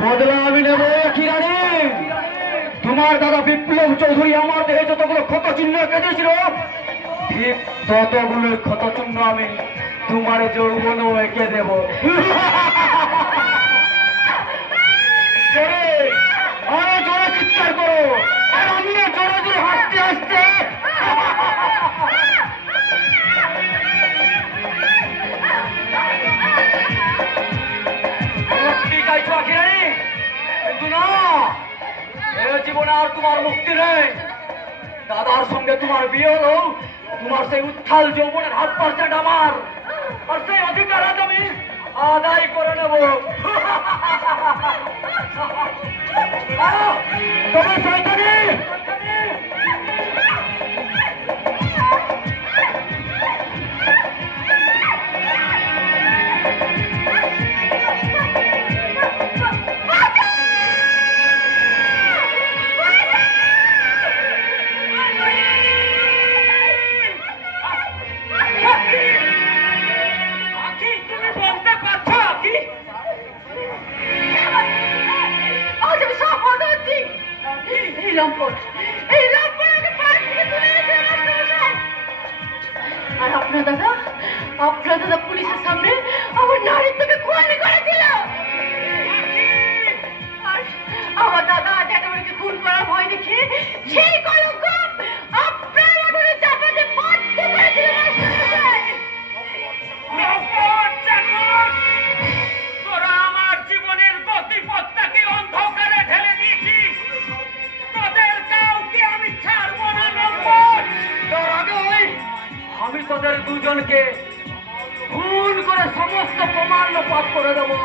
বদলা আমি নেব কি রানী। তোমার দাদা বিপ্লব চৌধুরী আমার দেহে যতগুলো ক্ষত চিহ্ন এঁকে দিয়েছিল, ঠিক ততগুলো ক্ষত চিহ্ন আমি তোমার যৌবনও এঁকে দেব। আরো জোরে চিৎকার করো, আর আমিও জোরে জোরে হাসতে হাসতে। কিন্তু না, এ জীবনে আর তোমার মুক্তি নেই। দাদার সঙ্গে তোমার বিয়ে হলো, তোমার সেই উত্থাল যৌবনের হাত পাশে আমার, আর সেই অধিকার আজ আমি আদায় করে নেব। তবে শয়তানি, আর আপনার দাদা পুলিশের সামনে আমার নারীত্বকে খুয়ানি করেছিল। আমার দাদা জ্যাঠামণিকে খুন করার ভয় দেখে সেই কলঙ্ক আপনার উঠোনে চাপাতে বাধ্য করেছিল। তোরা আমার জীবনের গতিপথটাকে অন্ধকারে ঢেলে দিয়েছিস। তোদের কাউকে আমি ছাড়বো না। তার আগে আমি তোদের দুজনকে খুন করে সমস্ত প্রমাণ লোপাট করে দেবো।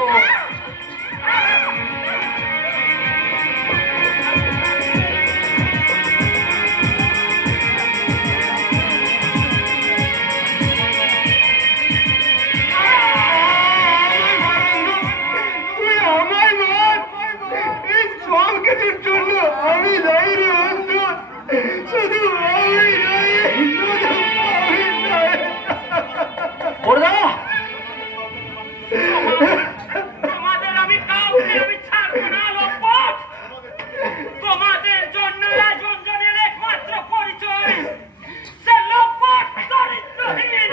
আমি যাই রে বন্ধু, শুধু তোমাদের আমি কাউকে আমি ছাড়বো না লোকপট। তোমাদের জন্য একজনের একমাত্র পরিচয় সে লোকপট চরিত্রহীন।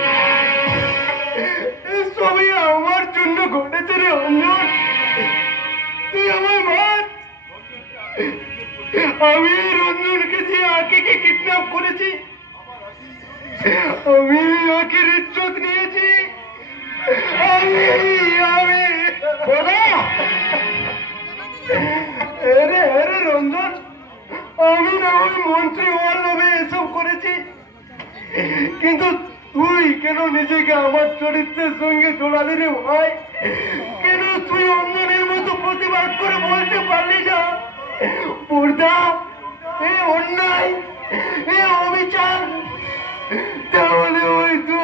সবই আমার জন্য ঘটেছে রে অঞ্জন। তুই আমার মার, আমি রঞ্জনকে যে আঁকিকে কিডন্যাপ করেছি, আমি আঁকির ইজ্জত নিয়েছি। রঞ্জন, আমি না ওই মন্ত্রী হওয়ার লোভে এসব করেছি, কিন্তু তুই কেন নিজেকে আমার চরিত্রের সঙ্গে জোড়ালি রে ভাই? কেন তুই অন্যনের মতো প্রতিবাদ করে বলতে পারলি না পূর্দা এ অন্যায়, এ অবিচার? তাহলে ওই তো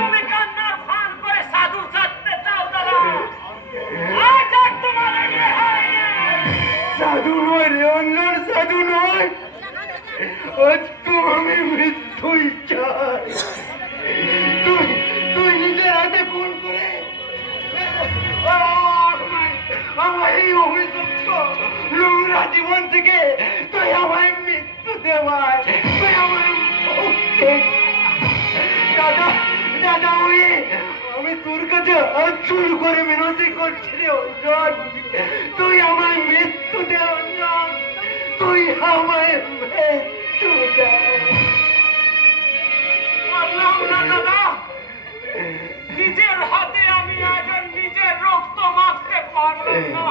তুমি কান্নার ফান করে সাধু সাজতে চাও দাদা? আজ আর তোমার সাধু নয় রে অঞ্জন, সাধু নয়। আজ তো আমি মৃত্যুই চাই। তুই নিজের হাতে ফোন করে আমার এই অভিযুক্ত নোংরা জীবন থেকে তুই আমায় মৃত্যু দেওয়ায়, তুই আমার দাদা দাদা ওই আমি তোর কাছে হাত চুল করে মিনতি করছি রে অঞ্জন, তুই আমায় মৃত্যু দে অঞ্জন, তুই আমায় মৃত্যু দে। পারলাম না দাদা, নিজের হাতে আমি আজ নিজের রক্ত মাখতে পারলাম না।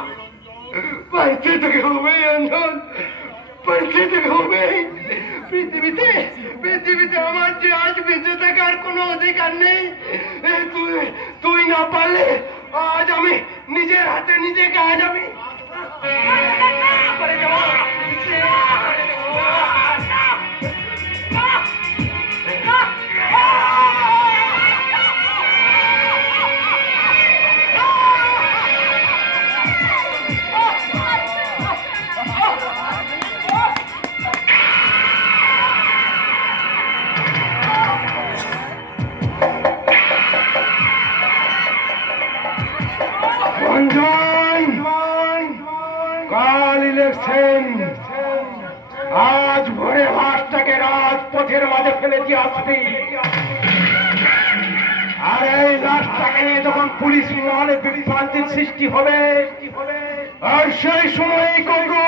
পাইতে তোকে হবে অঞ্জন, পাইতে তোকে হবে। পৃথিবীতে আমার যে আজ বেঁচে থাকার কোনো অধিকার নেই। তুই না পারলে আজ আমি নিজের হাতে নিজেকে আজ আমি করে দেবো। রঞ্জন, কাল ইলেকশন, আজ ভোরে লাশটাকে রাজপথের মাঝে ফেলে দিয়ে আসবি। আর এই লাশটাকে নিয়ে যখন পুলিশ মহলে বিভ্রান্তির সৃষ্টি হবে, আর সেই সময় করবো